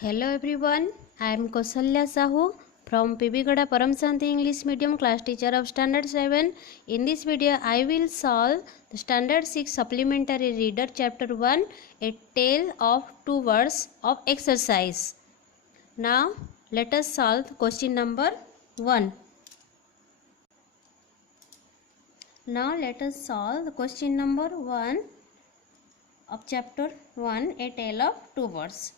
Hello everyone, I am Kausalya Sahu from PB Gada Param Shanti English Medium class teacher of Standard 7. In this video, I will solve the Standard 6 Supplementary Reader Chapter 1, A Tale of Two Words of Exercise. Now, let us solve question number 1. Now, let us solve the question number 1 of Chapter 1, A Tale of Two Words.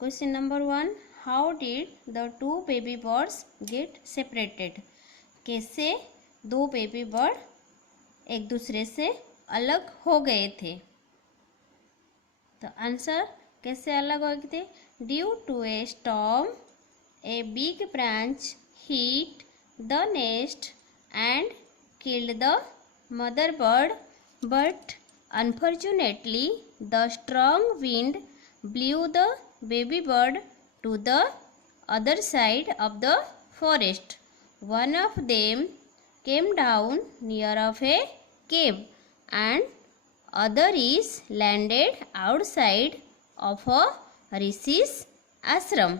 Question number 1. How did the two baby birds get separated? कैसे दो baby bird एक दूसरे से अलग हो गए थे? तो आंसर कैसे अलग हो गए थे? Due to a storm a big branch hit the nest and killed the mother bird, but unfortunately the strong wind blew the baby bird to the other side of the forest. One of them came down near of a cave and other is landed outside of a rishi's ashram.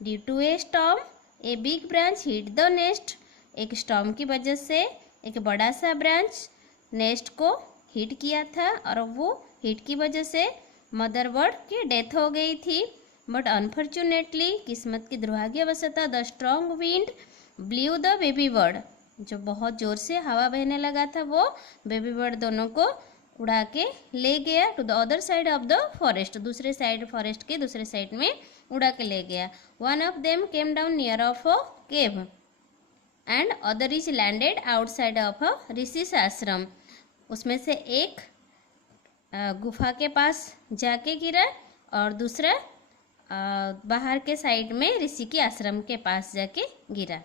Due to a storm, a big branch hit the nest. एक storm की वजह से एक बड़ा सा branch nest को hit किया था और वो हिट की वजह से मदर बर्ड की डेथ हो गई थी. बट अनफॉर्चुनेटली किस्मत की दुर्भाग्यवशतः the strong wind blew the baby bird, जो बहुत ज़ोर से हवा बहने लगा था वो बेबी बर्ड दोनों को उड़ा के ले गया to the other side of the forest, दूसरे साइड फॉरेस्ट के दूसरे साइड में उड़ा के ले गया. One of them came down near of a cave and other is landed outside of a ऋषिस आश्रम. उसमें से एक गुफा के पास जाके गिरा और दूसरा बाहर के साइड में ऋषि के आश्रम के पास जाके गिरा.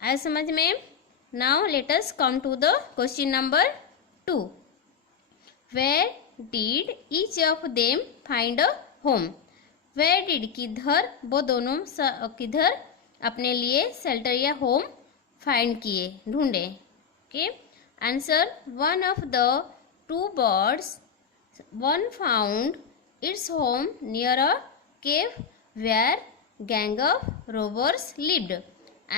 आए समझ में? Now let us come to the question number 2. Where did each of them find a home? Where did किधर वो दोनों किधर अपने लिए शेल्टर या होम फाइंड किए, ढूंढे. Okay answer, one of the two birds, one found its home near a cave where gang of robbers lived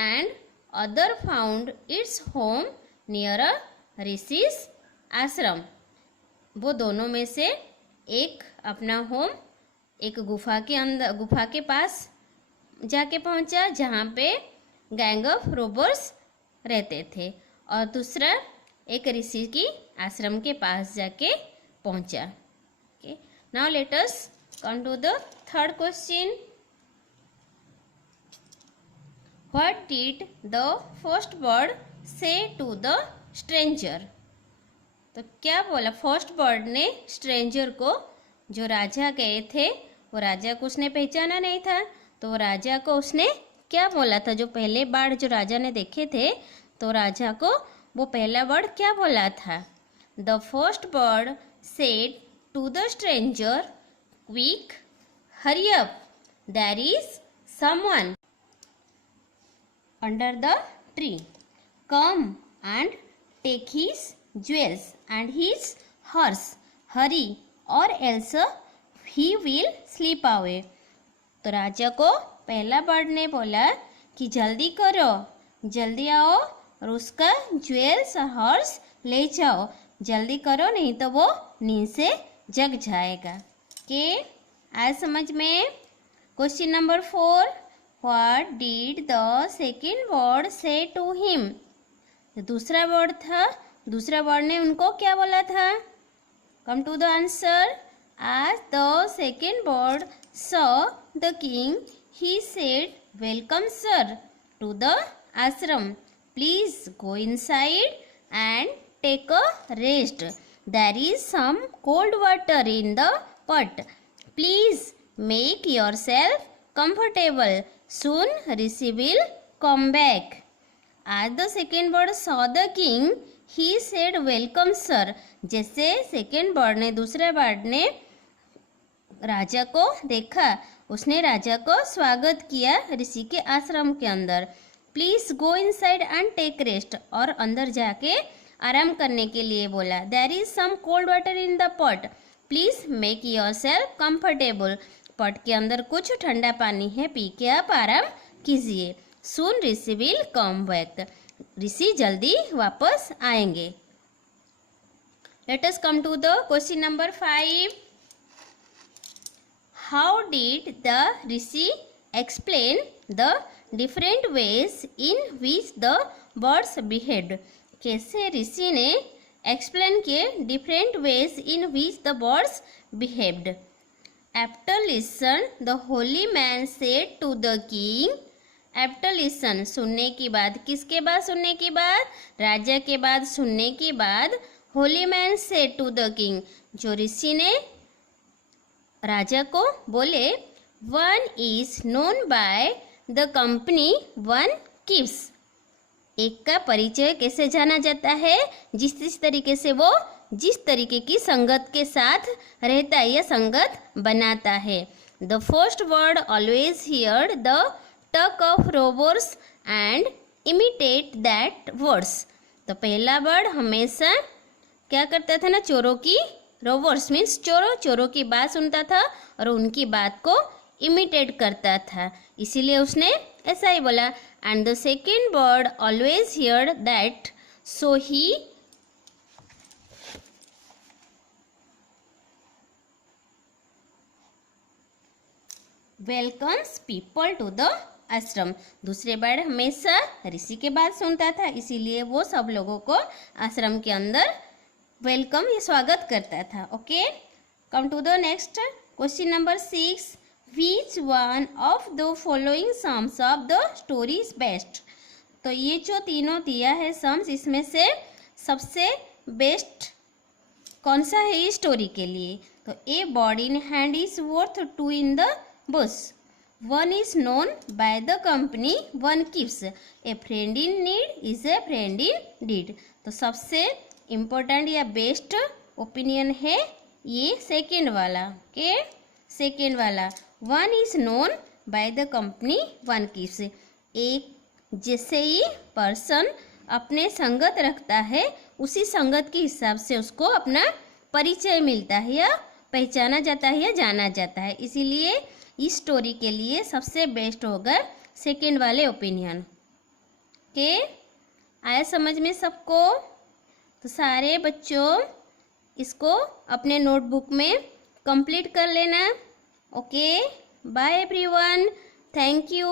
and other found its home near a ऋषि's आश्रम. वो दोनों में से एक अपना होम एक गुफा के अंदर गुफा के पास जाके पहुंचा जहाँ पे गैंग ऑफ रोबर्स रहते थे और दूसरा एक ऋषि की आश्रम के पास जाके पहुंचा. Okay now let us come to the third question. What did the first bird say to the stranger? तो क्या बोला फर्स्ट बर्ड ने स्ट्रेंजर को? जो राजा गए थे वो राजा को उसने पहचाना नहीं था, तो राजा को उसने क्या बोला था? जो पहले बार जो राजा ने देखे थे तो राजा को वो पहला वर्ड क्या बोला था? The first bird said to the stranger, quick hurry up, there is someone under the tree, come and take his jewels and his horse, hurry or else he will sleep away. तो राजा को पहला bird ने बोला कि जल्दी करो, जल्दी आओ और उसका ज्वेल्स हॉर्स ले जाओ, जल्दी करो नहीं तो वो नींद से जग जाएगा. के आज समझ में? Question number 4. What did the second bird say to him? दूसरा बर्ड था, दूसरा बर्ड ने उनको क्या बोला था? Come to the answer. आज the second bird saw the king he said, welcome sir to the ashram, please go inside and take a rest. There is some cold water in the pot. Please make yourself comfortable. Soon Rishi will come back. As the second bird saw the king, he said, welcome sir. जैसे second bird ने दूसरे bird ने राजा को देखा, उसने राजा को स्वागत किया ऋषि के आश्रम के अंदर. Please go inside and take rest, और अंदर जाके आराम करने के लिए बोला. There is some cold water in the pot, please make yourself comfortable. Pot के अंदर कुछ ठंडा पानी है, पी के आप आराम कीजिए। सून ऋषि विल कम बैक, ऋषि जल्दी वापस आएंगे। Let us come to the question number 5. How did the rishi explain the different ways in which the birds behaved? कैसे ऋषि ने एक्सप्लेन किए different ways in which the birds behaved? After listen the holy man said to the king. After listen सुनने की बाद, किसके बाद सुनने की बाद? राजा के बाद सुनने की बाद holy man said to the king, जो ऋषि ने राजा को बोले, one is known by the company one keeps. एक का परिचय कैसे जाना जाता है? जिस तरीके से वो जिस तरीके की संगत के साथ रहता है या संगत बनाता है. The first word always here the टक of robbers and imitate that words. तो पहला वर्ड हमेशा क्या करता था ना, चोरों की, रोबर्स मीन्स चोरों की बात सुनता था और उनकी बात को इमिटेट करता था, इसीलिए उसने ऐसा ही बोला. And the second bird always hear that, so he welcomes people to the ashram. दूसरे बार हमेशा ऋषि के बात सुनता था, इसीलिए वो सब लोगों को आश्रम के अंदर वेलकम या स्वागत करता था. Okay, come to the next question number 6. Which one of the following sums of the story is best? तो ये जो तीनों दिया है सम्स, इसमें से सबसे बेस्ट कौन सा है ये स्टोरी के लिए? तो a bird in hand is worth 2 in the bush. One is known by the company one keeps. A friend in need is a friend in deed. तो सबसे इम्पोर्टेंट या बेस्ट ओपिनियन है ये सेकेंड वाला. के सेकेंड वाला, one is known by the company one keeps. एक जैसे ही पर्सन अपने संगत रखता है, उसी संगत के हिसाब से उसको अपना परिचय मिलता है या पहचाना जाता है या जाना जाता है. इसीलिए इस स्टोरी के लिए सबसे बेस्ट होगा सेकेंड वाले ओपिनियन. के आया समझ में सबको? तो सारे बच्चों इसको अपने नोटबुक में कंप्लीट कर लेना. Okay, bye everyone, thank you.